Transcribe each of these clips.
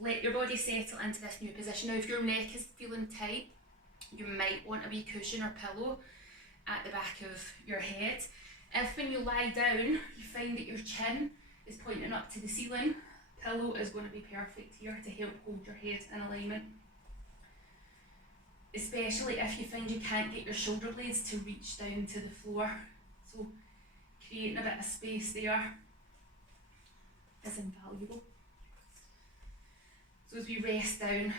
let your body settle into this new position. Now if your neck is feeling tight, you might want a wee cushion or pillow at the back of your head. If when you lie down you find that your chin is pointing up to the ceiling, pillow is going to be perfect here to help hold your head in alignment. Especially if you find you can't get your shoulder blades to reach down to the floor. So creating a bit of space there is invaluable. So as we rest down,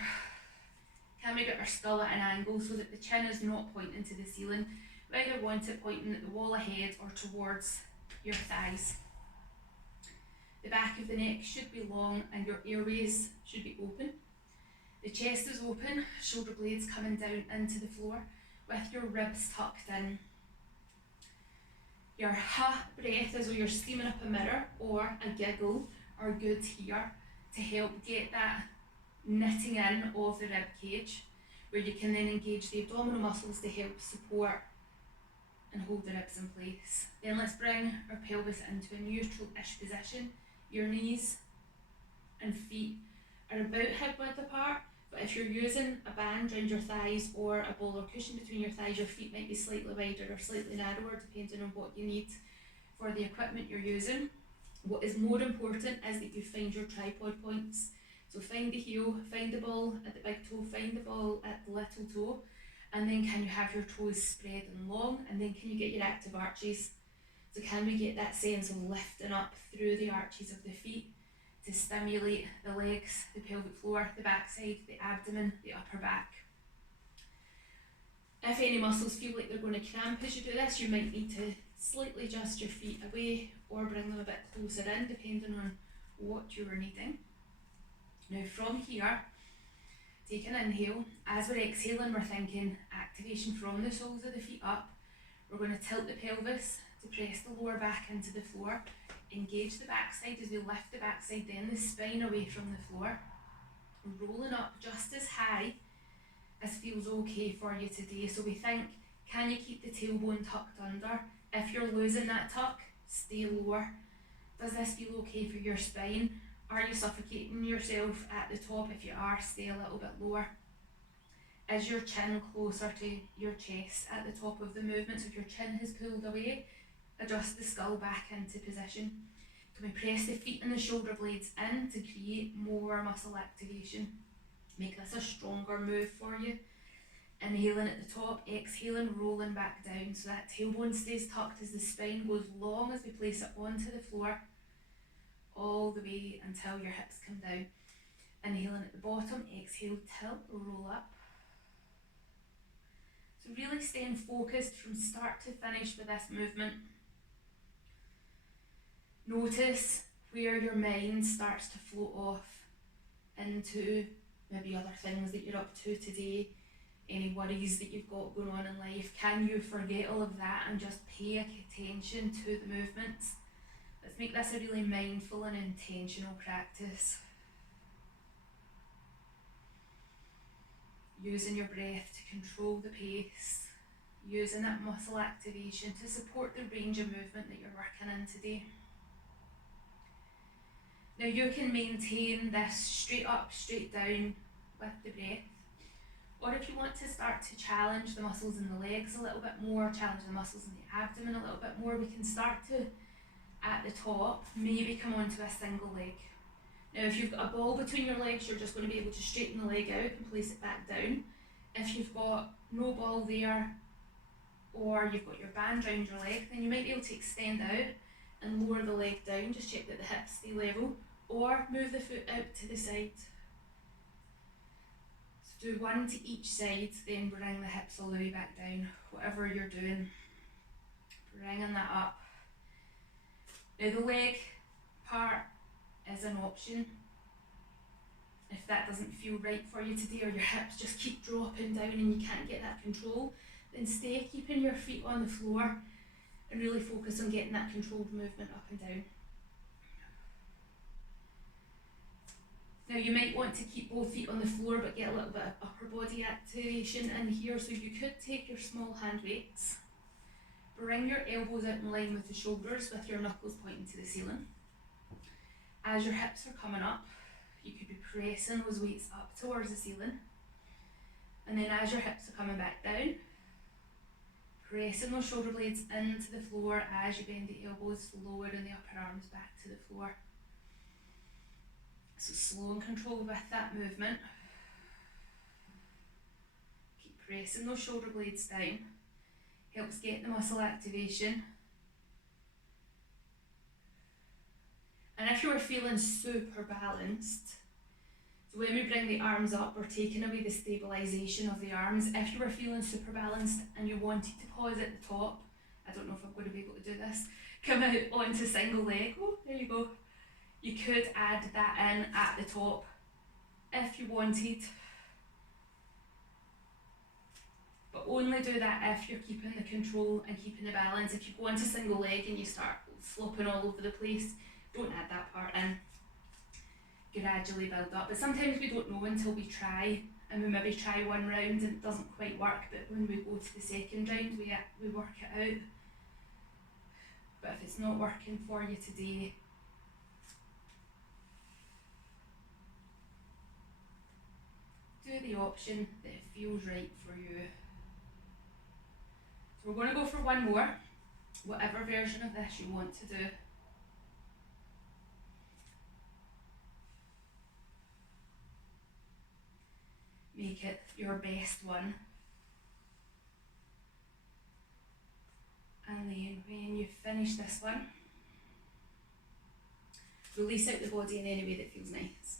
can we get our skull at an angle so that the chin is not pointing to the ceiling? We either want it pointing at the wall ahead or towards your thighs. The back of the neck should be long and your airways should be open. The chest is open, shoulder blades coming down into the floor with your ribs tucked in. Your ha breath as though you're steaming up a mirror or a giggle are good here to help get that knitting in of the rib cage, where you can then engage the abdominal muscles to help support and hold the ribs in place. Then let's bring our pelvis into a neutral-ish position. Your knees and feet are about hip width apart, but if you're using a band around your thighs or a ball or cushion between your thighs, your feet might be slightly wider or slightly narrower depending on what you need for the equipment you're using. What is more important is that you find your tripod points. So find the heel, find the ball at the big toe, find the ball at the little toe, and then can you have your toes spread and long, and then can you get your active arches? So can we get that sense of lifting up through the arches of the feet to stimulate the legs, the pelvic floor, the backside, the abdomen, the upper back. If any muscles feel like they're going to cramp as you do this, you might need to slightly adjust your feet away or bring them a bit closer in depending on what you're needing. Now from here, take an inhale. As we're exhaling, we're thinking activation from the soles of the feet up. We're going to tilt the pelvis to press the lower back into the floor. Engage the backside as we lift the backside, then the spine away from the floor. Rolling up just as high as feels okay for you today. So we think, can you keep the tailbone tucked under? If you're losing that tuck, stay lower. Does this feel okay for your spine? Are you suffocating yourself at the top? If you are, stay a little bit lower. Is your chin closer to your chest at the top of the movement? So if your chin has pulled away, adjust the skull back into position. Can we press the feet and the shoulder blades in to create more muscle activation? Make this a stronger move for you. Inhaling at the top, exhaling, rolling back down. So that tailbone stays tucked as the spine goes long as we place it onto the floor, all the way until your hips come down. Inhaling at the bottom, exhale, tilt, roll up. So really staying focused from start to finish with this movement. Notice where your mind starts to float off into maybe other things that you're up to today, any worries that you've got going on in life. Can you forget all of that and just pay attention to the movements? Let's make this a really mindful and intentional practice. Using your breath to control the pace, using that muscle activation to support the range of movement that you're working in today. Now you can maintain this straight up, straight down with the breath. Or if you want to start to challenge the muscles in the legs a little bit more, challenge the muscles in the abdomen a little bit more, we can start to, at the top, maybe come onto a single leg. Now if you've got a ball between your legs, you're just going to be able to straighten the leg out and place it back down. If you've got no ball there, or you've got your band around your leg, then you might be able to extend out and lower the leg down, just check that the hips stay level, or move the foot out to the side. So do one to each side, then bring the hips all the way back down, whatever you're doing, bringing that up. Now the leg part is an option. If that doesn't feel right for you today, or your hips just keep dropping down and you can't get that control, then stay keeping your feet on the floor and really focus on getting that controlled movement up and down. Now you might want to keep both feet on the floor but get a little bit of upper body activation in here, so you could take your small hand weights, bring your elbows out in line with the shoulders with your knuckles pointing to the ceiling. As your hips are coming up, You could be pressing those weights up towards the ceiling. And then as your hips are coming back down, pressing those shoulder blades into the floor as you bend the elbows, lowering the upper arms back to the floor. So slow and controlled with that movement. Keep pressing those shoulder blades down. Helps get the muscle activation. And if you are feeling super balanced, so when we bring the arms up, we're taking away the stabilisation of the arms. If you were feeling super balanced and you wanted to pause at the top, I don't know if I'm going to be able to do this, come out onto single leg. Oh, there you go. You could add that in at the top if you wanted. But only do that if you're keeping the control and keeping the balance. If you go into single leg and you start flopping all over the place, don't add that part in. Gradually build up. But sometimes we don't know until we try, and we maybe try one round and it doesn't quite work, but when we go to the second round we work it out. But if it's not working for you today, do the option that feels right for you. So we're going to go for one more, whatever version of this you want to do. Make it your best one. And then when you finish this one, release out the body in any way that feels nice.